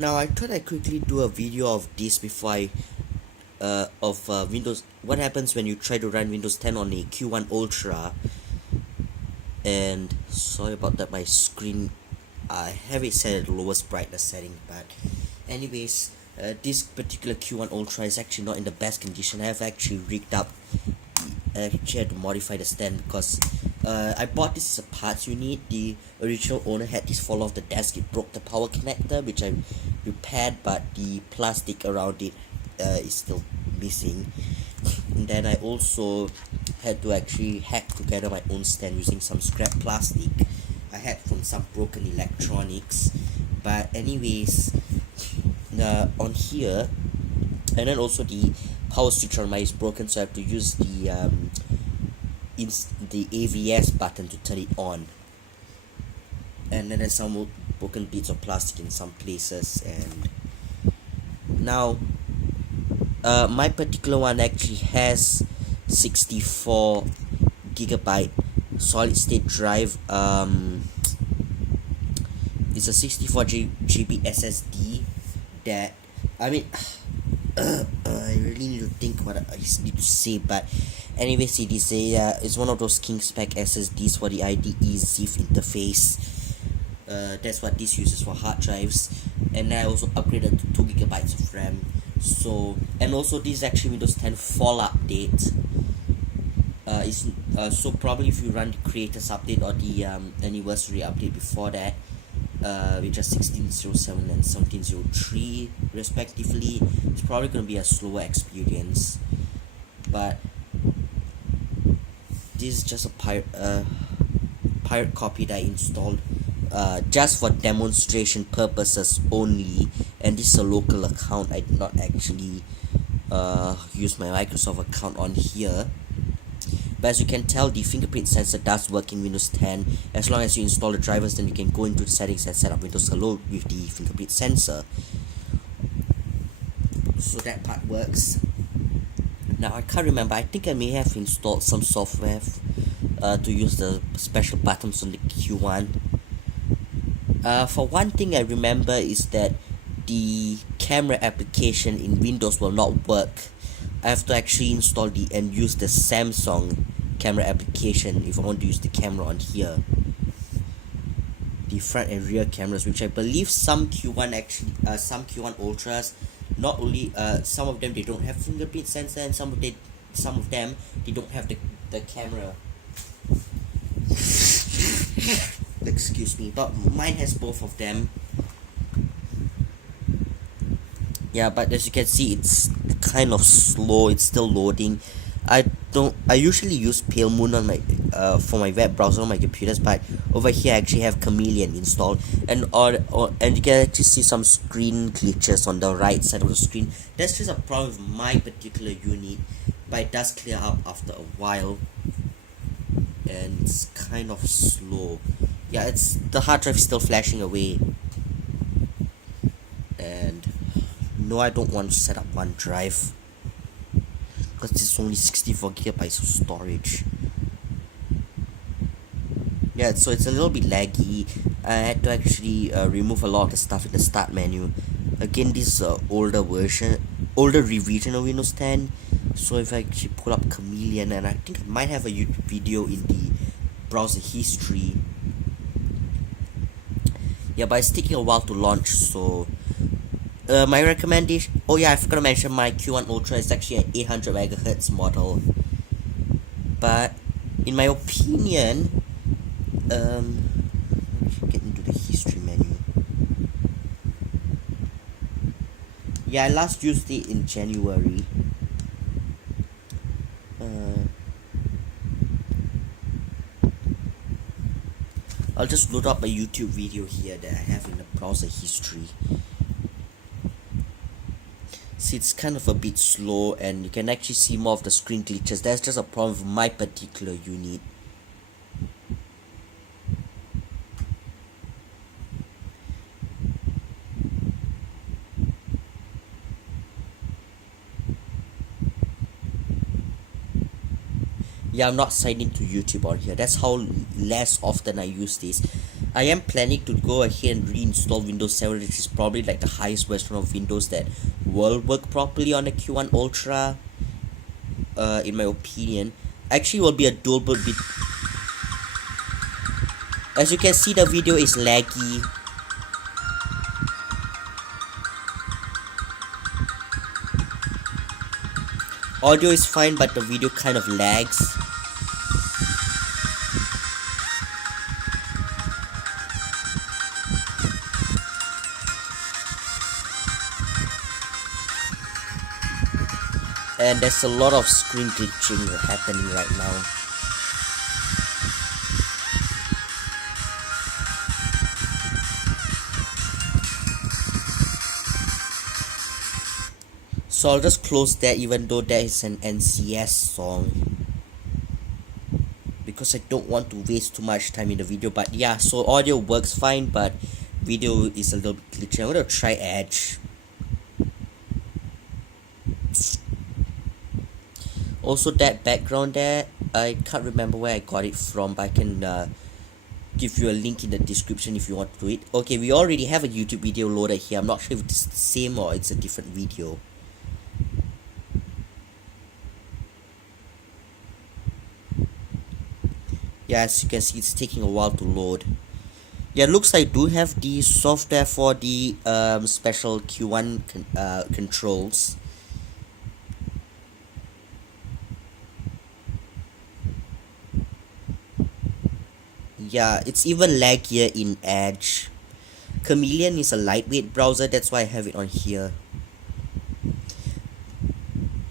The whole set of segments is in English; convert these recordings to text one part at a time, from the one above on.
Now I thought I'd quickly do a video of this before I Windows, what happens when you try to run Windows 10 on a Q1 Ultra. And sorry about that, my screen, I have it set at the lowest brightness setting, but anyways, this particular Q1 Ultra is actually not in the best condition. I have actually rigged up, actually had to modify the stand because I bought this as a parts unit. The original owner had this fall off the desk. It broke the power connector, which I repaired, but the plastic around it is still missing. And then I also had to actually hack together my own stand using some scrap plastic I had from some broken electronics. But anyways, on here, and then also the power switch on mine is broken, so I have to use the AVS button to turn it on. And then there's some broken bits of plastic in some places. And now my particular one actually has 64 gigabyte solid state drive. It's a 64 GB SSD that, I mean, I really need to think what I need to say, but anyways, it is it's one of those king spec SSDs for the IDE ZIF interface. That's what this uses for hard drives. And I also upgraded to 2 gigabytes of RAM. So, and also this is actually Windows 10 fall update. So probably if you run the creators update or the anniversary update before that, which are 16.07 and 17.03 respectively, it's probably going to be a slower experience. But this is just a pirate copy that I installed just for demonstration purposes only, and this is a local account. I did not actually use my Microsoft account on here. But as you can tell, the fingerprint sensor does work in Windows 10. As long as you install the drivers, then you can go into the settings and set up Windows Hello with the fingerprint sensor. So that part works. Now I can't remember, I think I may have installed some software to use the special buttons on the Q1. For one thing I remember is that the camera application in Windows will not work. I have to actually install and use the Samsung camera application if I want to use the camera on here. The front and rear cameras, which I believe some Q1 Ultras, not only some of them they don't have fingerprint sensor, and some of them they don't have the camera. Excuse me, but mine has both of them. Yeah, but as you can see, it's kind of slow. It's still loading. I usually use Pale Moon on my for my web browser on my computers, but over here I actually have Chameleon installed, and you can actually see some screen glitches on the right side of the screen. That's just a problem with my particular unit, but it does clear up after a while, and it's kind of slow. Yeah, it's the hard drive is still flashing away. And no, I don't want to set up one drive because it's only 64 gigabytes of storage. Yeah, so it's a little bit laggy. I had to actually remove a lot of the stuff in the start menu. Again, this is an older revision of Windows 10. So if I actually pull up Chameleon, and I think I might have a YouTube video in the browser history. Yeah, but it's taking a while to launch, so my recommendation, oh yeah, I forgot to mention my Q1 Ultra is actually an 800 MHz model. But in my opinion, let me get into the history menu. Yeah, I last used it in January. I'll just load up a YouTube video here that I have in the browser history. See, it's kind of a bit slow, and you can actually see more of the screen glitches. That's just a problem with my particular unit. Yeah, I'm not signed into YouTube on here. That's how less often I use this. I am planning to go ahead and reinstall Windows 7, which is probably like the highest version of Windows that will work properly on a Q1 Ultra. In my opinion, actually will be a dual boot bit. As you can see, the video is laggy. Audio is fine, but the video kind of lags. And there's a lot of screen glitching happening right now. So I'll just close that, even though there is an NCS song, because I don't want to waste too much time in the video. But yeah, so audio works fine, but video is a little bit glitchy. I'm gonna try Edge. Also, that background there, I can't remember where I got it from, but I can give you a link in the description if you want to do it. Okay, we already have a YouTube video loaded here. I'm not sure if it's the same or it's a different video. Yeah, as you can see, it's taking a while to load. Yeah, looks like I do have the software for the special Q1 controls. Yeah, it's even laggier in Edge. Chameleon is a lightweight browser, that's why I have it on here.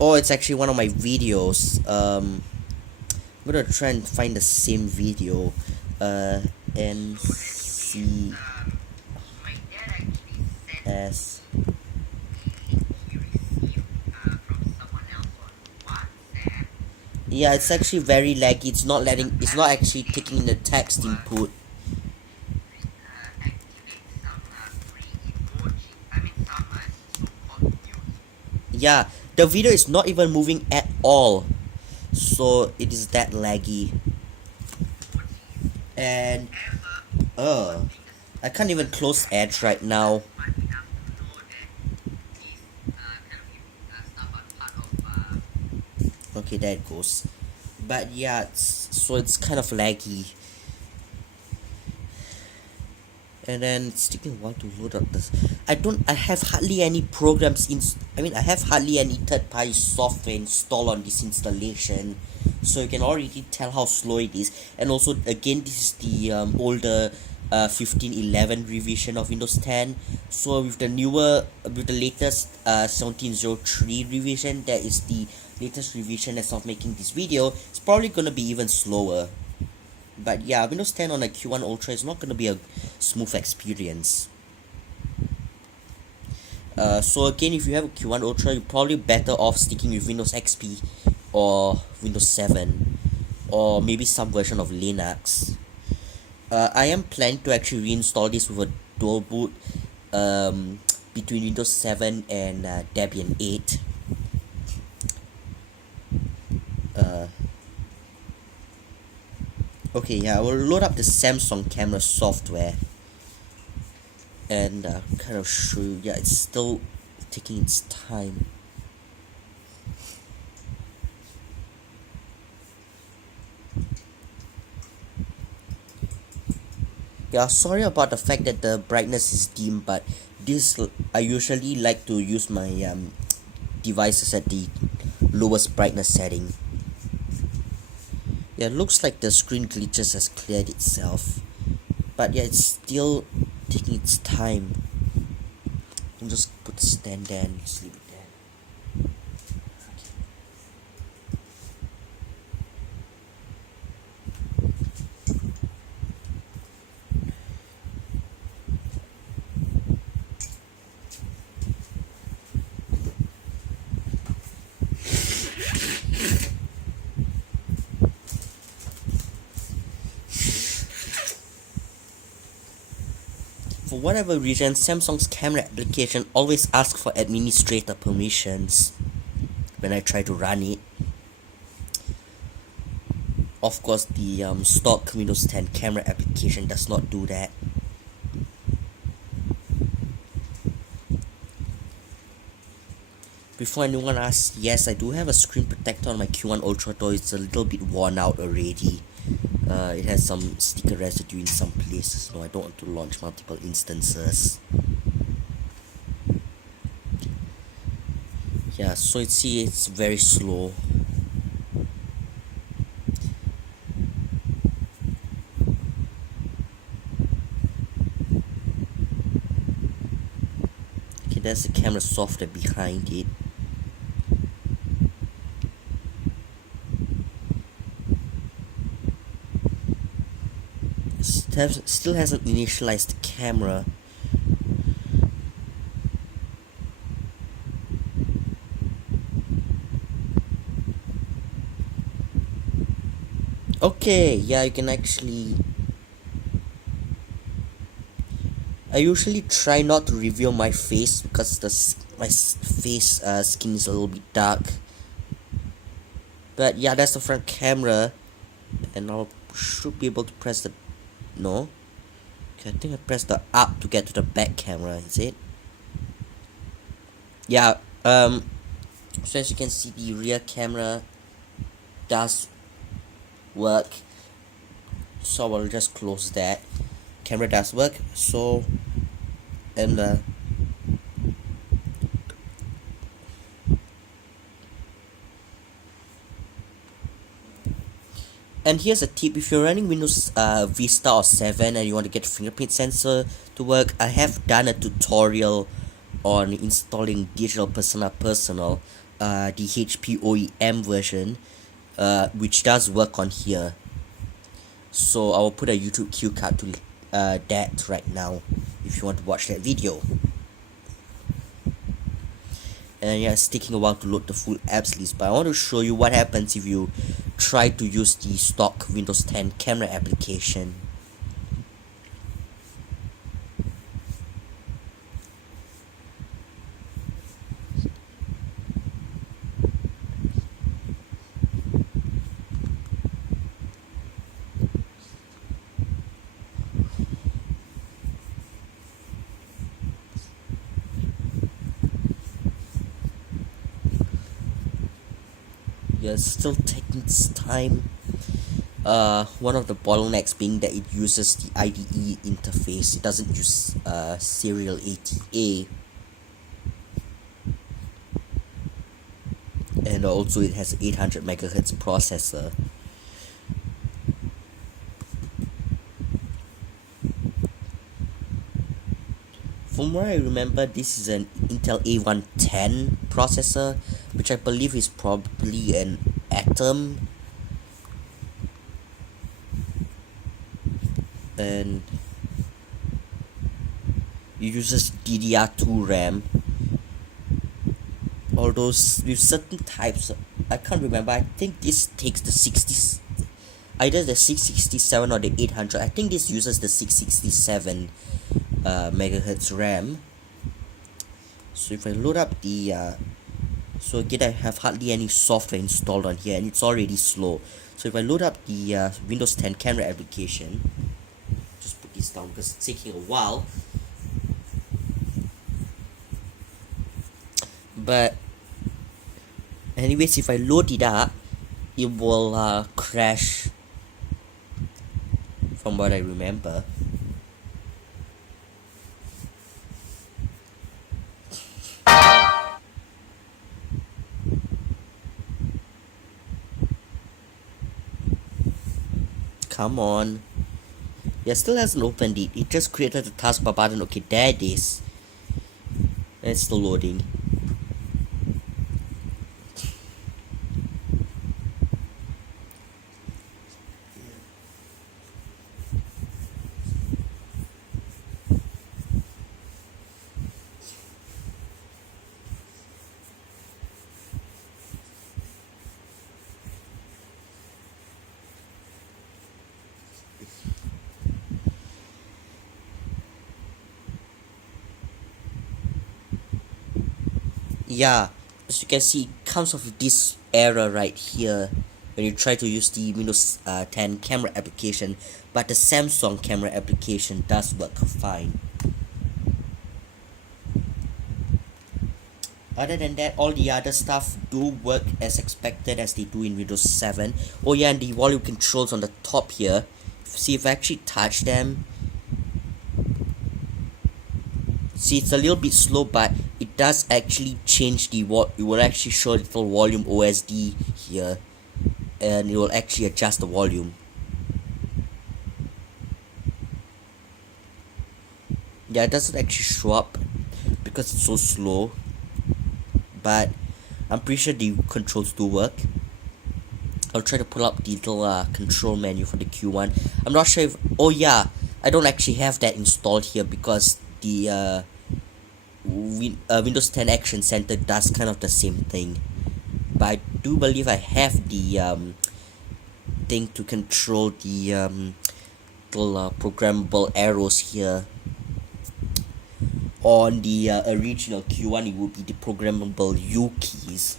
Oh, it's actually one of my videos. I'm gonna try and find the same video. NCS. Yeah, it's actually very laggy. It's not actually taking in the text input. Yeah, the video is not even moving at all. So it is that laggy. And I can't even close Edge right now. Okay, there it goes. But yeah, it's kind of laggy. And then it's taking a while to load up this. I have hardly any programs I have hardly any third-party software installed on this installation, so you can already tell how slow it is. And also, again, this is the older 15.11 revision of Windows 10. So with the latest 17.03 revision, that is the latest revision as of making this video. It's probably gonna be even slower. But yeah, Windows 10 on a Q1 Ultra is not going to be a smooth experience. So again, if you have a Q1 Ultra, you're probably better off sticking with Windows XP or Windows 7 or maybe some version of Linux. I am planning to actually reinstall this with a dual boot between Windows 7 and Debian 8. Okay, yeah, I will load up the Samsung camera software and kind of show you. Yeah, it's still taking its time. Yeah, sorry about the fact that the brightness is dim, but I usually like to use my devices at the lowest brightness setting. Yeah, it looks like the screen glitches has cleared itself, but yeah, it's still taking its time. I'll just put the stand there and sleep it there. For whatever reason, Samsung's camera application always asks for administrator permissions when I try to run it. Of course, the stock Windows 10 camera application does not do that. Before anyone asks, yes, I do have a screen protector on my Q1 Ultra, though it's a little bit worn out already. It has some sticker residue in some places, so I don't want to launch multiple instances. Yeah, so it's very slow. Okay, there's the camera software behind it. Still hasn't initialized the camera. Okay, yeah, you can actually... I usually try not to reveal my face because my face skin is a little bit dark. But yeah, that's the front camera, and I should be able to press the... No? Okay, I think I pressed the up to get to the back camera, is it? Yeah, so as you can see, the rear camera does work. So I'll just close that. Camera does work, so... And and here's a tip: if you're running Windows Vista or 7 and you want to get fingerprint sensor to work, I have done a tutorial on installing Digital Persona Personal, the HP OEM version, which does work on here. So I will put a YouTube cue card to that right now if you want to watch that video. And yeah, it's taking a while to load the full apps list, but I want to show you what happens if you try to use the stock Windows 10 camera application. Yeah, it's still taking its time. One of the bottlenecks being that it uses the IDE interface. It doesn't use serial ATA. And also it has 800 megahertz processor. From what I remember, this is an Intel A110 processor, which I believe is probably an Atom. And it uses DDR2 RAM. Although with certain types, I can't remember. I think this takes the 60, either the 667 or the 800. I think this uses the 667 megahertz RAM. So if I load up the so again, I have hardly any software installed on here, and it's already slow. So if I load up the Windows 10 camera application, just put this down because it's taking a while. But anyways, if I load it up, it will crash from what I remember. Come on. Yeah, still hasn't opened it. It just created the taskbar button. Okay, there it is. And it's still loading. Yeah, as you can see, it comes with this error right here when you try to use the Windows 10 camera application, but the Samsung camera application does work fine. Other than that, all the other stuff do work as expected as they do in Windows 7. Oh yeah, and the volume controls on the top here, see if I actually touch them, see it's a little bit slow, but it does actually change the it will actually show a little volume OSD here, and it will actually adjust the volume. Yeah, it doesn't actually show up because it's so slow, but I'm pretty sure the controls do work. I'll try to pull up the little control menu for the Q1. I'm not sure if, oh yeah, I don't actually have that installed here because the Windows 10 Action Center does kind of the same thing, but I do believe I have the thing to control the little programmable arrows here. On the original Q1, it would be the programmable U keys.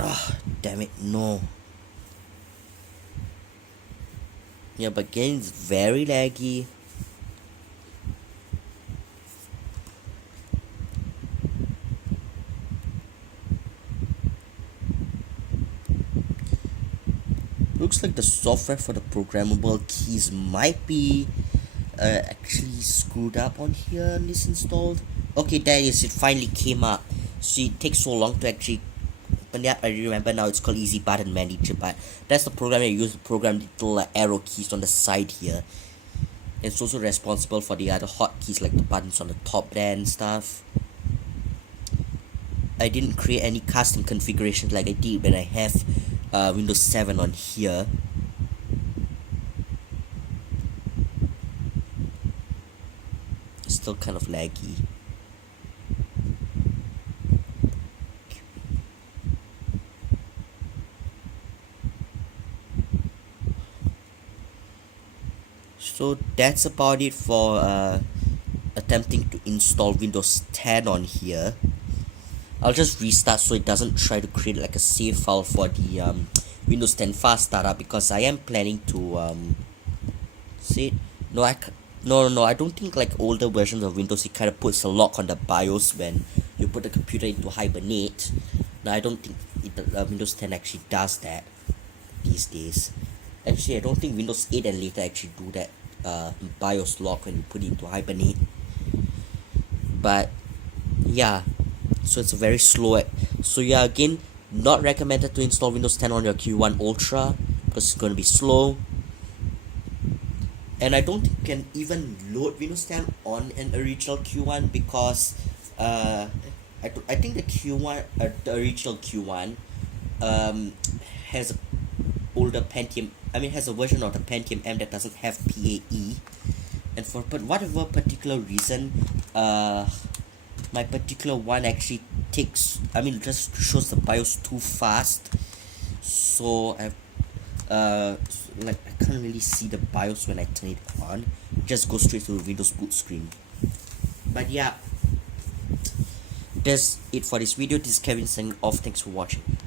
Ah, damn it, no. Yeah, but again, it's very laggy. Looks like the software for the programmable keys might be actually screwed up on here and is installed. Okay, there it is. It finally came up. See, it takes so long to actually open that. I remember now it's called Easy Button Manager, but that's the program I use to program the little arrow keys on the side here. It's also responsible for the other hotkeys like the buttons on the top there and stuff. I didn't create any custom configurations like I did when I have Windows 7 on here. It's still kind of laggy. So that's about it for attempting to install Windows 10 on here. I'll just restart so it doesn't try to create like a save file for the Windows 10 fast startup, because I am planning to see. No, I don't think like older versions of Windows, it kind of puts a lock on the BIOS when you put the computer into hibernate. Now I don't think Windows 10 actually does that these days. Actually, I don't think Windows 8 and later actually do that BIOS lock when you put it into hibernate. But yeah, so it's a very slow. So yeah, again, not recommended to install Windows 10 on your Q1 Ultra because it's going to be slow. And I don't think you can even load Windows 10 on an original Q1 because I think the Q1 the original Q1 has a older Pentium. Has a version of the Pentium M that doesn't have PAE, and for whatever particular reason, my particular one actually just shows the BIOS too fast. So I can't really see the BIOS when I turn it on. It just goes straight to the Windows boot screen. But yeah, that's it for this video. This is Kevin signing off. Thanks for watching.